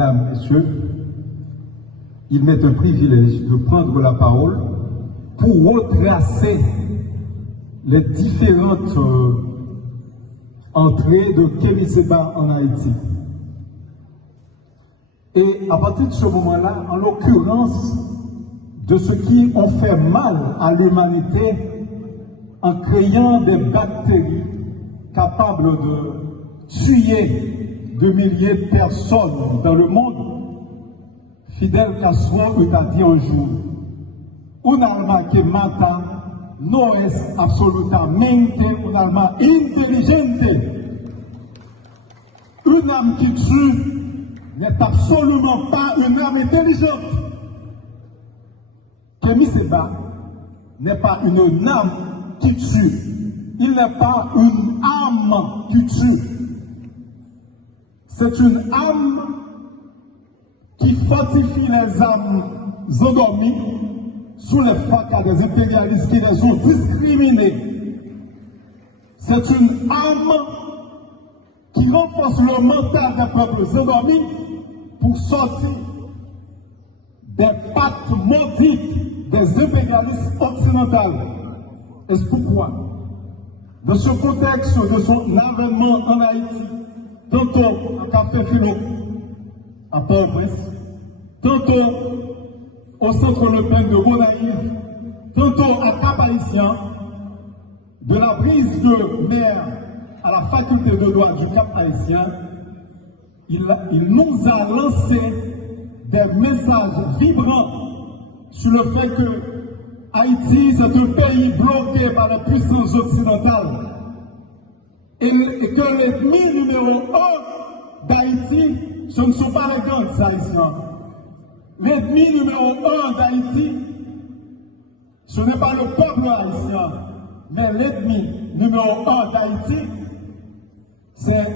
mesdames, messieurs, il m'est un privilège de prendre la parole pour retracer les différentes entrées de Kémy Séba en Haïti. Et à partir de ce moment-là, en l'occurrence de ce qui ont fait mal à l'humanité en créant des bactéries capables de tuer de milliers de personnes dans le monde, Fidel Castro a dit un jour, un alma que mata no es absolutamente un alma intelligente. Une âme qui tue n'est absolument pas une âme intelligente. Kémy Séba n'est pas une âme qui tue. Il n'est pas une âme qui tue. C'est une âme qui fortifie les âmes endormies sous les fracas des impérialistes qui les ont discriminés. C'est une âme qui renforce le mental des peuples endormis pour sortir des pattes maudites des impérialistes occidentaux. Et c'est pourquoi, dans ce contexte de son avènement en Haïti, tantôt à Café Philo, à Port-au-Prince, tantôt au centre Le Pen de Gonaïve, tantôt à Cap-Haïtien, de la brise de mer à la faculté de droit du Cap-Haïtien, il nous a lancé des messages vibrants sur le fait que Haïti, c'est un pays bloqué par la puissance occidentale et que l'ennemi numéro 1 d'Haïti, ce ne sont pas les gangs haïtiens. L'ennemi numéro 1 d'Haïti, ce n'est pas le peuple haïtien, mais l'ennemi numéro 1 d'Haïti, c'est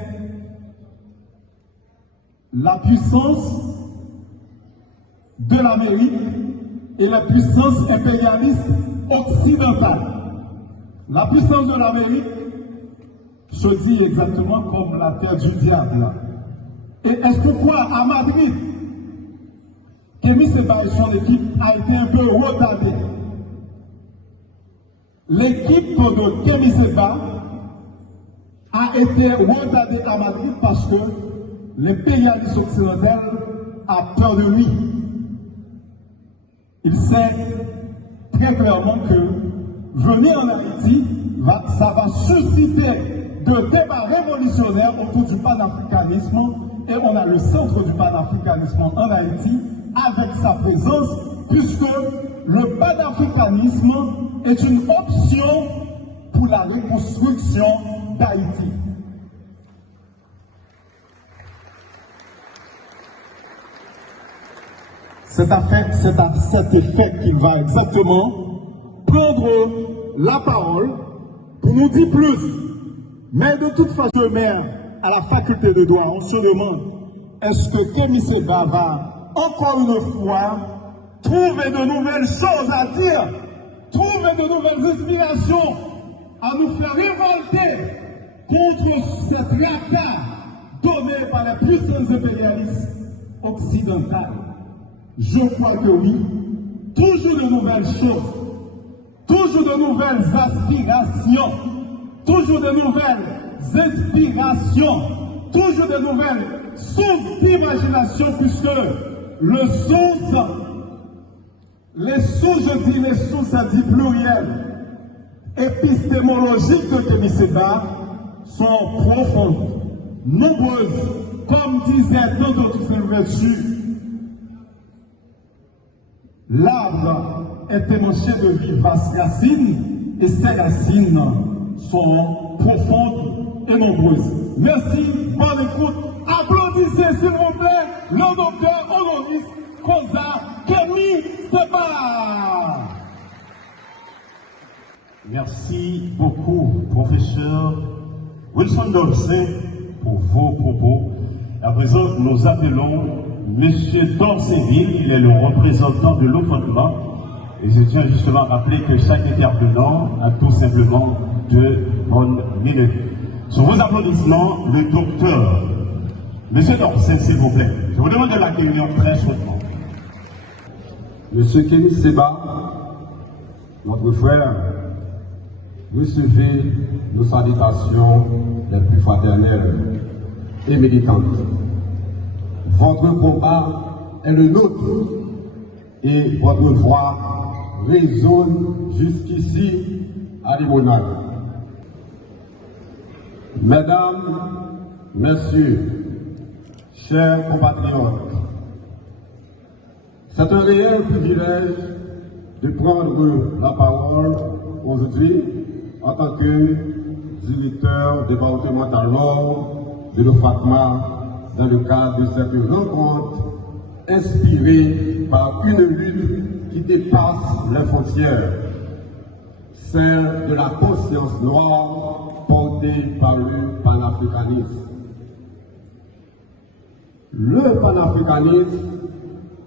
la puissance de l'Amérique et la puissance impérialiste occidentale. La puissance de l'Amérique se dit exactement comme la terre du diable. Et est-ce pourquoi à Madrid, Kémy Séba et son équipe a été un peu retardée? L'équipe de Kémy Séba a été retardée à Madrid parce que l'impérialiste occidental a peur de lui. Il sait très clairement que venir en Haïti, ça va susciter de débats révolutionnaires autour du panafricanisme, et on a le centre du panafricanisme en Haïti avec sa présence, puisque le panafricanisme est une option pour la reconstruction d'Haïti. C'est à cet effet qu'il va exactement prendre la parole pour nous dire plus. Mais de toute façon, à la faculté de droit, on se demande, est-ce que Kémy Séba va encore une fois trouver de nouvelles choses à dire, trouver de nouvelles inspirations à nous faire révolter contre cette raclade donnée par les puissances impérialistes occidentales? Je crois que oui, toujours de nouvelles choses, toujours de nouvelles aspirations, toujours de nouvelles inspirations, toujours de nouvelles sources d'imagination, puisque les sources, ça dit pluriel, épistémologiques de Kémy Séba sont profondes, nombreuses, comme disait tant d'autres vertus. L'arbre est émanché de vivaces racines et ces racines sont profondes et nombreuses. Merci, bonne écoute. Applaudissez s'il vous plaît le docteur honoris causa Kémy Séba. Merci beaucoup, professeur Wilson Dorsey, pour vos propos. À présent, nous appelons Monsieur Dorseyville, il est le représentant de l'OFONMA. Et je tiens justement à rappeler que chaque intervenant a tout simplement 2 bonnes minutes. Sur vos applaudissements, le docteur. Monsieur Dorsey, s'il vous plaît. Je vous demande de l'accueillir très chaudement. Monsieur Kémy Séba, notre frère, recevez nos salutations les plus fraternelles et militantes. Votre combat est le nôtre et votre voix résonne jusqu'ici à Limonade. Mesdames, Messieurs, chers compatriotes, c'est un réel privilège de prendre la parole aujourd'hui en tant que directeur départemental nord de l'OFACMA dans le cadre de cette rencontre inspirée par une lutte qui dépasse les frontières, celle de la conscience noire portée par le panafricanisme. Le panafricanisme,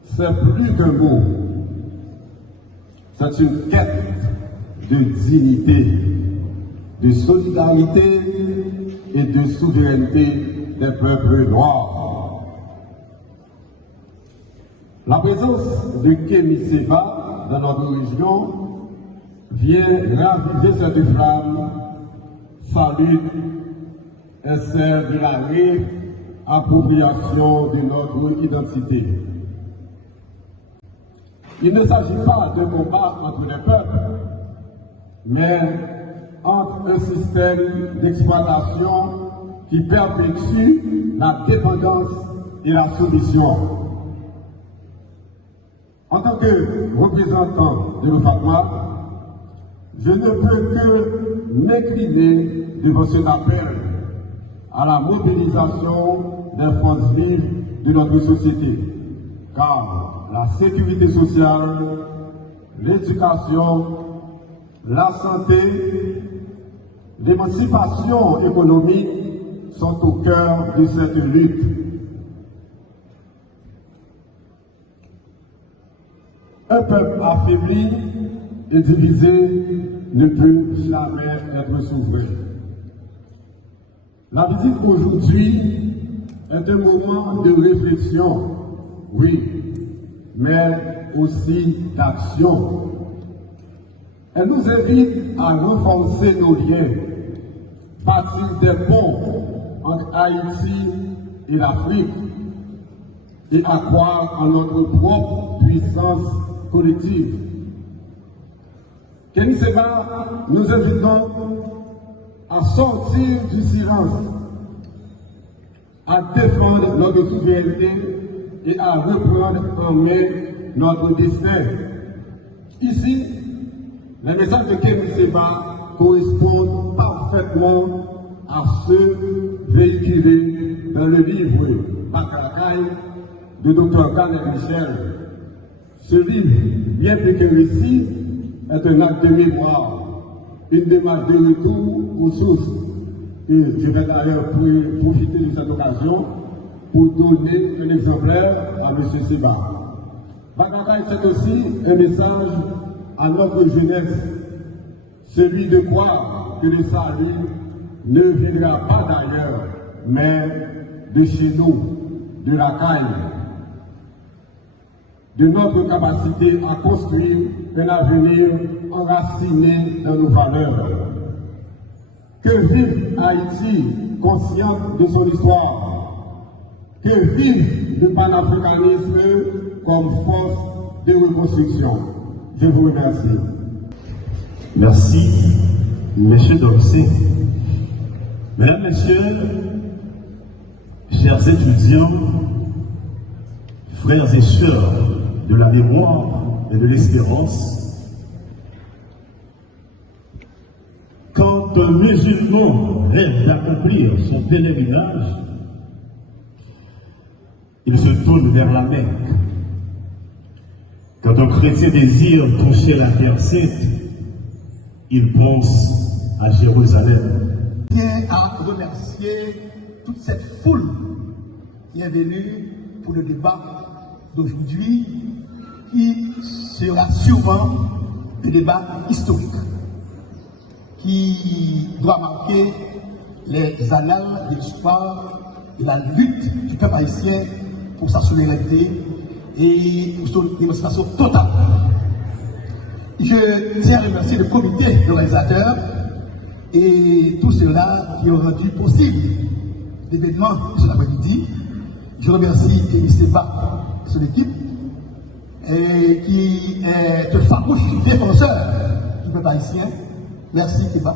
c'est plus qu'un mot, c'est une quête de dignité, de solidarité et de souveraineté des peuples noirs. La présence de Kémy Séba dans notre région vient raviver cette flamme. Sa lutte est celle de la réappropriation de notre identité. Il ne s'agit pas d'un combat entre les peuples, mais entre un système d'exploitation qui perpétue la dépendance et la soumission. En tant que représentant de l'OFACMA, je ne peux que m'incliner devant cet appel à la mobilisation des forces vives de notre société, car la sécurité sociale, l'éducation, la santé, l'émancipation économique sont au cœur de cette lutte. Un peuple affaibli et divisé ne peut jamais être souverain. La visite aujourd'hui est un moment de réflexion, oui, mais aussi d'action. Elle nous invite à renforcer nos liens, bâtir des ponts entre Haïti et l'Afrique et à croire en notre propre puissance collective. Kémy Séba, nous invitons à sortir du silence, à défendre notre souveraineté et à reprendre en main notre destin. Ici, les messages de Kémy Séba correspondent parfaitement à ceux véhiculés dans le livre Bakarakai de Dr. Karl Michel. Ce livre, bien plus qu'un récit, est un acte de mémoire, une démarche de retour aux sources. Et je vais d'ailleurs profiter de cette occasion pour donner un exemplaire à M. Séba. Bakarakai, c'est aussi un message à notre jeunesse, celui de croire que le salut ne viendra pas d'ailleurs, mais de chez nous, de la caille, de notre capacité à construire un avenir enraciné dans nos valeurs. Que vive Haïti consciente de son histoire. Que vive le panafricanisme comme force de reconstruction. Je vous remercie. Merci, M. Dorsey. Mesdames, Messieurs, chers étudiants, frères et sœurs de la mémoire et de l'espérance, quand un musulman rêve d'accomplir son pèlerinage, il se tourne vers la Mecque. Quand un chrétien désire toucher la terre sainte, il pense à Jérusalem. Je tiens à remercier toute cette foule qui est venue pour le débat d'aujourd'hui, qui sera sûrement un débat historique, qui doit marquer les annales de l'histoire de la lutte du peuple haïtien pour sa souveraineté et pour son démonstration totale. Je tiens à remercier le comité de organisateurs et tous ceux-là qui ont rendu possible l'événement de cet après-midi. Je remercie Kémy Seba et son équipe, qui est un farouche défenseur du peuple haïtien. Merci Kéba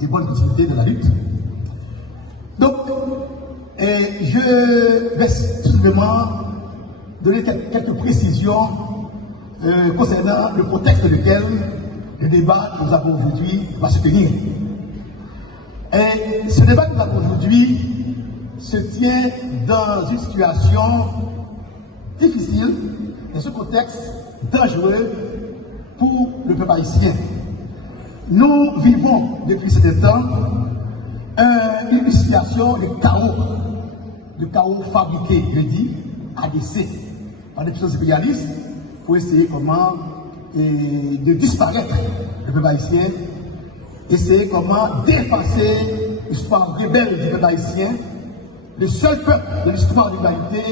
et bonne continuité de la lutte. Donc, je vais simplement donner quelques précisions concernant le contexte dans lequel le débat que nous avons aujourd'hui va se tenir. Et ce débat que nous avons aujourd'hui se tient dans une situation difficile, dans un contexte dangereux pour le peuple haïtien. Nous vivons depuis ce temps une situation de chaos fabriqué, je dis, ADC, par des puissances impérialistes, pour essayer comment de disparaître le peuple haïtien, essayer comment d'effacer l'histoire rebelle du peuple haïtien, le seul peuple de l'histoire de l'humanité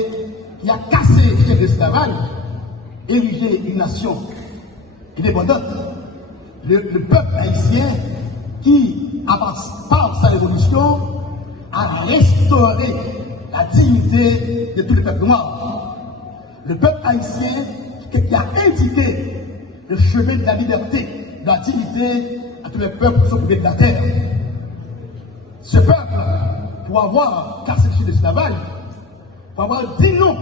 qui a cassé le système d'esclavage, érigé une nation indépendante. Le peuple haïtien qui, par sa révolution, a restauré la dignité de tous les peuples noirs. Le peuple haïtien qui a indiqué le chemin de la liberté, de la dignité à tous les peuples qui sont privés de la terre. Ce peuple, pour avoir cassé le système d'esclavage, pour avoir dit non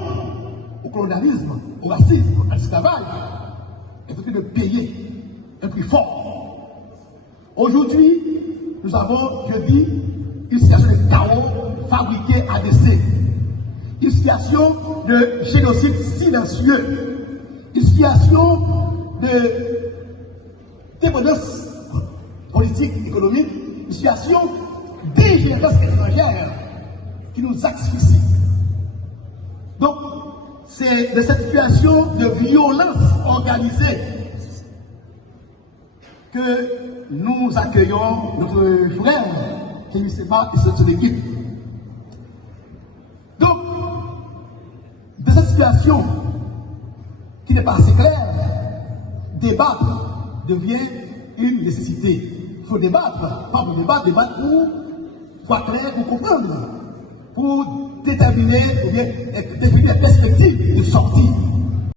au colonialisme, au racisme, à l'esclavage, est en train de payer un prix fort. Aujourd'hui, nous avons, je dis, une situation de chaos fabriqué à décès. Une situation de génocide silencieux. Une situation de dépendance politique, économique. Une situation d'ingérence étrangère qui nous asphyxie. Donc, c'est de cette situation de violence organisée que nous accueillons notre frère Kémy Seba et son équipe. Donc, de cette situation qui n'est pas assez claire, débattre devient une nécessité. Il faut débattre, pas pour débattre pour clair, pour comprendre, pour déterminer ou bien définir les perspectives de sortie.